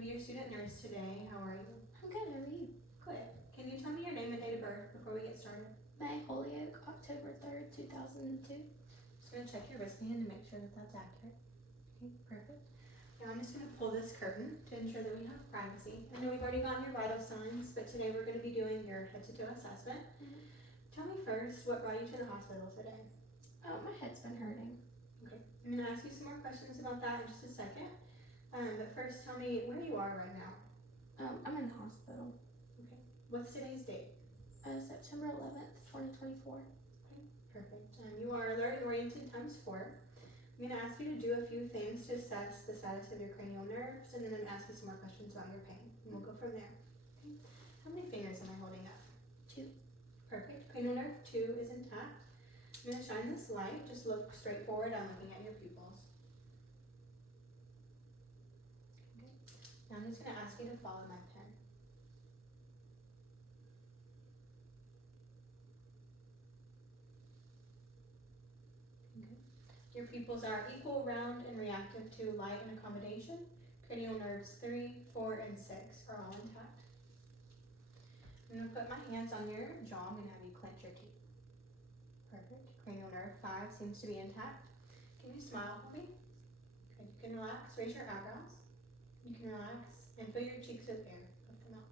be your student nurse today. How are you? I'm good, how are you? Good. Can you tell me your name and date of birth before we get started? May Holyoke, October 3rd, 2002. Just gonna check your wristband to make sure that that's accurate. Okay, perfect. Now I'm just gonna pull this curtain to ensure that we have privacy. I know we've already gotten your vital signs, but today we're gonna be doing your head-to-toe assessment. Tell me first, what brought you to the hospital today? My head's been hurting. Okay, I'm gonna ask you some more questions about that in just a second. But first, tell me where you are right now. I'm in the hospital. Okay, what's today's date? September 11th, 2024. Okay, perfect. You are alert and oriented times 4. I'm going to ask you to do a few things to assess the status of your cranial nerves, and then I'm going to ask you some more questions about your pain, and we'll go from there. Okay. How many fingers am I holding up? 2. Perfect. Cranial nerve 2 is intact. I'm going to shine this light. Just look straight forward. I'm looking at your pupils. Okay. Now I'm just going to ask you to follow my pen. Your pupils are equal, round, and reactive to light and accommodation. Cranial nerves 3, 4, and 6 are all intact. I'm going to put my hands on your jaw. I'm going to have you clench your teeth. Perfect. Cranial nerve 5 seems to be intact. Can you smile for me? Okay, you can relax. Raise your eyebrows. You can relax and fill your cheeks with air. Lift them out.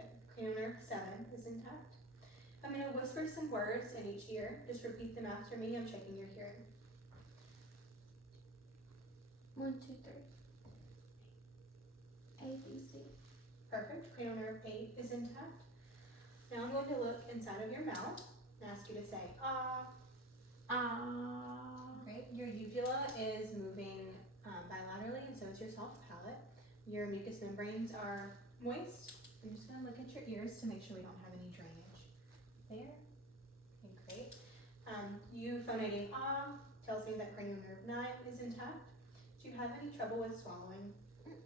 Good. Cranial nerve 7 is intact. I'm going to whisper some words in each ear. Just repeat them after me. I'm checking your hearing. 1, 2, 3. A, B, C. Perfect. Cranial nerve 8 is intact. Now I'm going to look inside of your mouth and ask you to say ah. Ah. Great. Your uvula is moving bilaterally, and so is your soft palate. Your mucous membranes are moist. I'm just going to look at your ears to make sure we don't have any drainage. There. Okay, great. You phonating ah tells me that cranial nerve 9 is intact. Do you have any trouble with swallowing? Okay.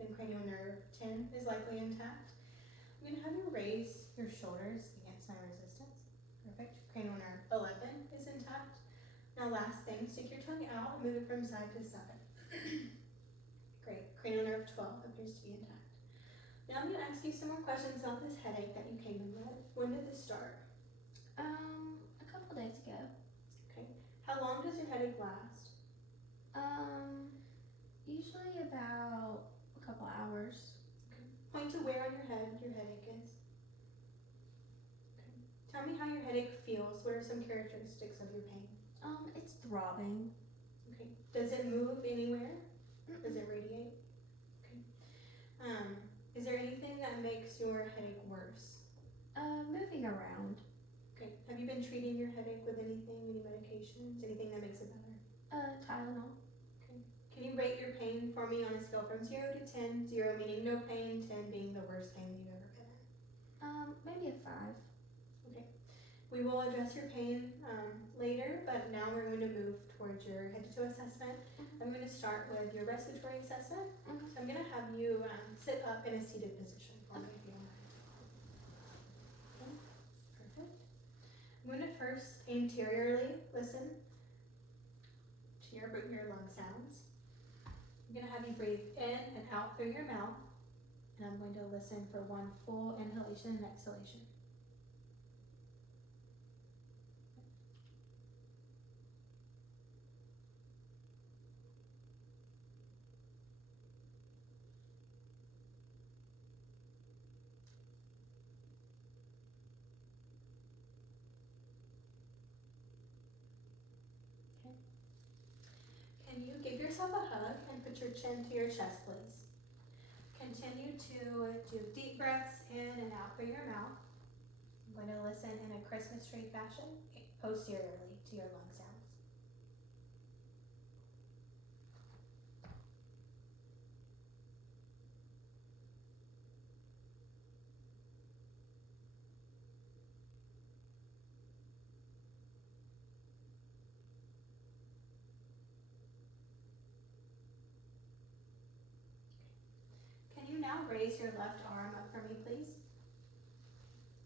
Then cranial nerve 10 is likely intact. I'm going to have you raise your shoulders against my resistance. Perfect. Cranial nerve 11 is intact. Now last thing, stick your tongue out and move it from side to side. Great. Cranial nerve 12 appears to be intact. Now I'm going to ask you some more questions about this headache that you came in with. When did this start? A couple days ago. Okay. How long does your headache last? Usually about a couple hours. Okay. Point to where on your head your headache is. Okay. Tell me how your headache feels. What are some characteristics of your pain? It's throbbing. Okay. Does it move anywhere? Does it radiate? Okay. Is there anything that makes your headache worse? Moving around. Okay. Have you been treating your headache with anything, any medications, anything that makes it better? Tylenol. Okay. Can you rate your pain for me on a scale from 0 to 10? 0 meaning no pain, 10 being the worst pain you've ever been in. Maybe a 5. Okay. We will address your pain later, but now we're going to move towards your head-to-toe assessment. I'm going to start with your respiratory assessment. So I'm going to have you sit up in a seated position for me if you don't mind. Okay. Perfect. I'm going to first anteriorly listen to your lung sounds. I'm going to have you breathe in and out through your mouth, and I'm going to listen for one full inhalation and exhalation. Can you give yourself a hug and put your chin to your chest, please? Continue to do deep breaths in and out through your mouth. I'm going to listen in a Christmas tree fashion posteriorly to your lung sounds. Can you now raise your left arm up for me, please?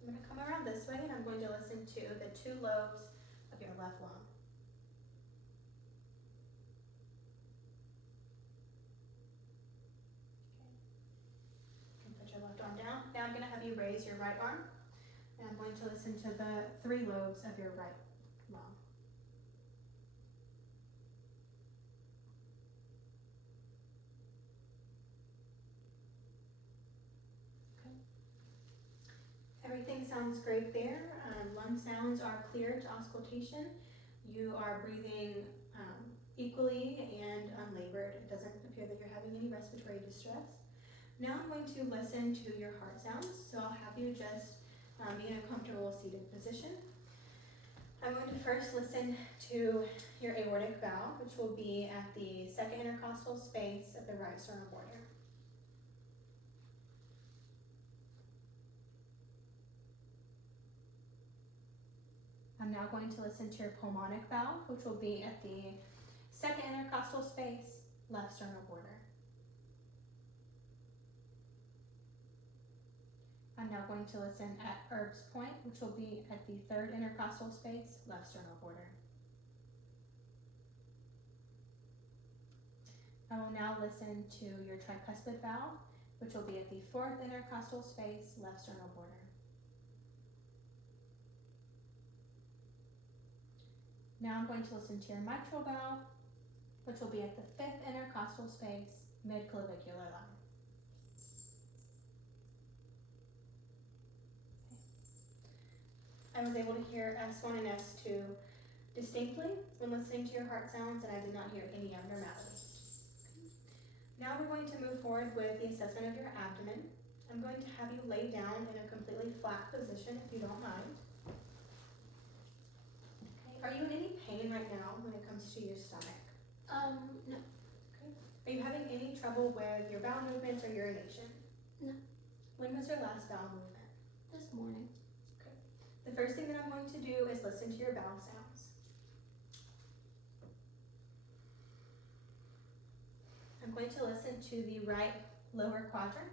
I'm going to come around this way and I'm going to listen to the 2 lobes of your left lung. slightly raise your right arm. And I'm going to listen to the 3 lobes of your right lung. Okay. Everything sounds great there. Lung sounds are clear to auscultation. You are breathing equally and unlabored. It doesn't appear that you're having any respiratory distress. Now I'm going to listen to your heart sounds, so I'll have you just be in a comfortable seated position. I'm going to first listen to your aortic valve, which will be at the second intercostal space of the right sternal border. I'm now going to listen to your pulmonic valve, which will be at the second intercostal space, left sternal border. I'm now going to listen at Erb's point, which will be at the third intercostal space, left sternal border. I will now listen to your tricuspid valve, which will be at the fourth intercostal space, left sternal border. Now I'm going to listen to your mitral valve, which will be at the fifth intercostal space, mid-clavicular line. I was able to hear S1 and S2 distinctly when listening to your heart sounds, and I did not hear any abnormalities. Now we're going to move forward with the assessment of your abdomen. I'm going to have you lay down in a completely flat position if you don't mind. Okay. Are you in any pain right now when it comes to your stomach? No. Okay. Are you having any trouble with your bowel movements or urination? No. When was your last bowel movement? This morning. The first thing that I'm going to do is listen to your bowel sounds. I'm going to listen to the right lower quadrant,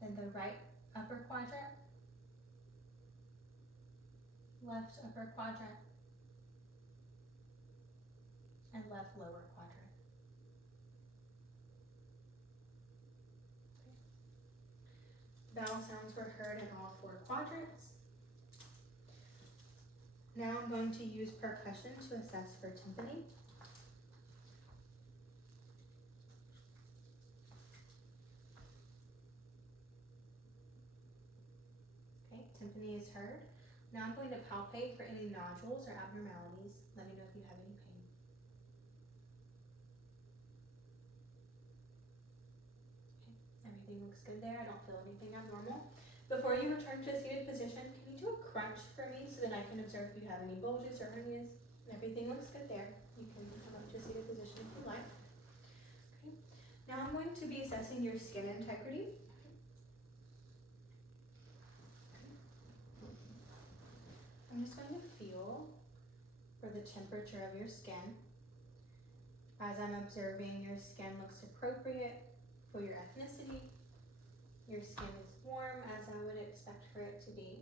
then the right upper quadrant, left upper quadrant, and left lower quadrant. Bowel sounds were heard in all 4 quadrants. Now I'm going to use percussion to assess for tympany. Okay, tympany is heard. Now I'm going to palpate for any nodules or abnormalities. Let me know if you have any pain. Okay, everything looks good there. I don't feel anything abnormal. Before you return to a seated position, can you do a crunch for me so that I can observe if you have any bulges or hernias? Everything looks good there. You can come up to a seated position if you like. Okay. Now I'm going to be assessing your skin integrity. I'm just going to feel for the temperature of your skin. As I'm observing, your skin looks appropriate for your ethnicity. Your skin is warm, as I would expect for it to be.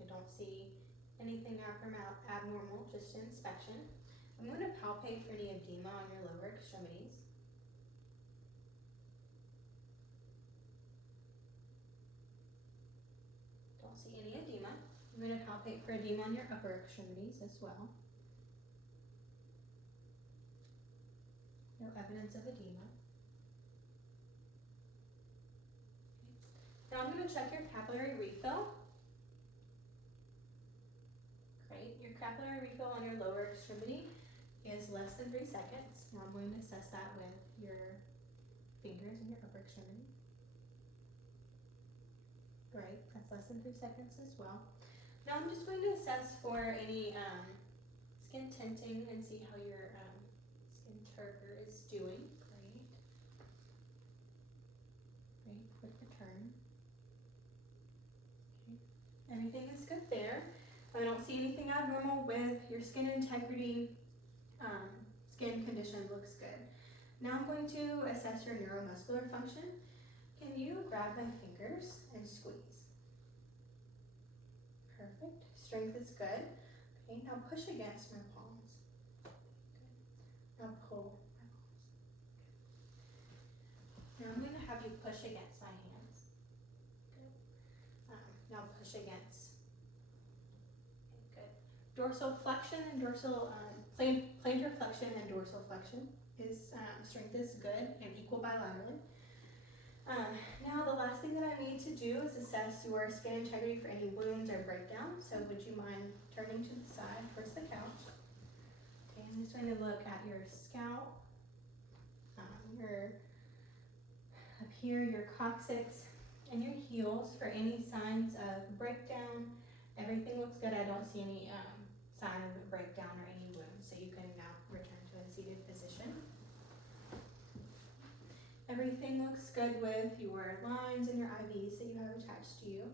I don't see anything abnormal, just an inspection. I'm going to palpate for any edema on your lower extremities. Don't see any edema. I'm going to palpate for edema on your upper extremities as well. No evidence of edema. Now I'm going to check your capillary refill. Great. Your capillary refill on your lower extremity is less than 3 seconds. Now I'm going to assess that with your fingers in your upper extremity. Great. That's less than 3 seconds as well. Now I'm just going to assess for any skin tinting and see how your skin turgor is doing. Great. Great. Quick return. Everything is good there. I don't see anything abnormal with your skin integrity. Skin condition looks good. Now I'm going to assess your neuromuscular function. Can you grab my fingers and squeeze? Perfect. Strength is good. Okay, now push against my palms. Good. Now pull my palms. Now I'm going to have you push against my Now push against. Okay, good. Dorsal flexion and dorsal, plantar flexion and dorsal flexion is, strength is good and equal bilaterally. Now the last thing that I need to do is assess your skin integrity for any wounds or breakdowns. So would you mind turning to the side towards the couch? Okay, I'm just going to look at your scalp, your up here, your coccyx, and your heels for any signs of breakdown. Everything looks good. I don't see any sign of breakdown or any wounds. So you can now return to a seated position. Everything looks good with your lines and your IVs that you have attached to you.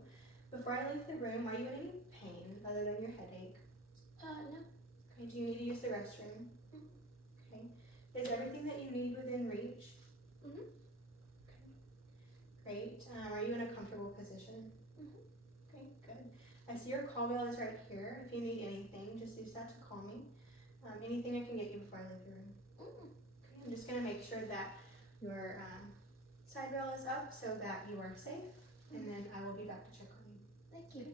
Before I leave the room, are you in any pain other than your headache? No. Okay, do you need to use the restroom? Okay. Is everything that you need within reach? Mhm. Okay. Great. Are you in a comfortable position? Mhm. Okay, good. I see your call bell is right here. If you need anything, just use that to call me. Anything I can get you before I leave the room? Mm-mm. Okay, I'm just going to make sure that your side rail is up so that you are safe, and then I will be back to check on you. Thank you.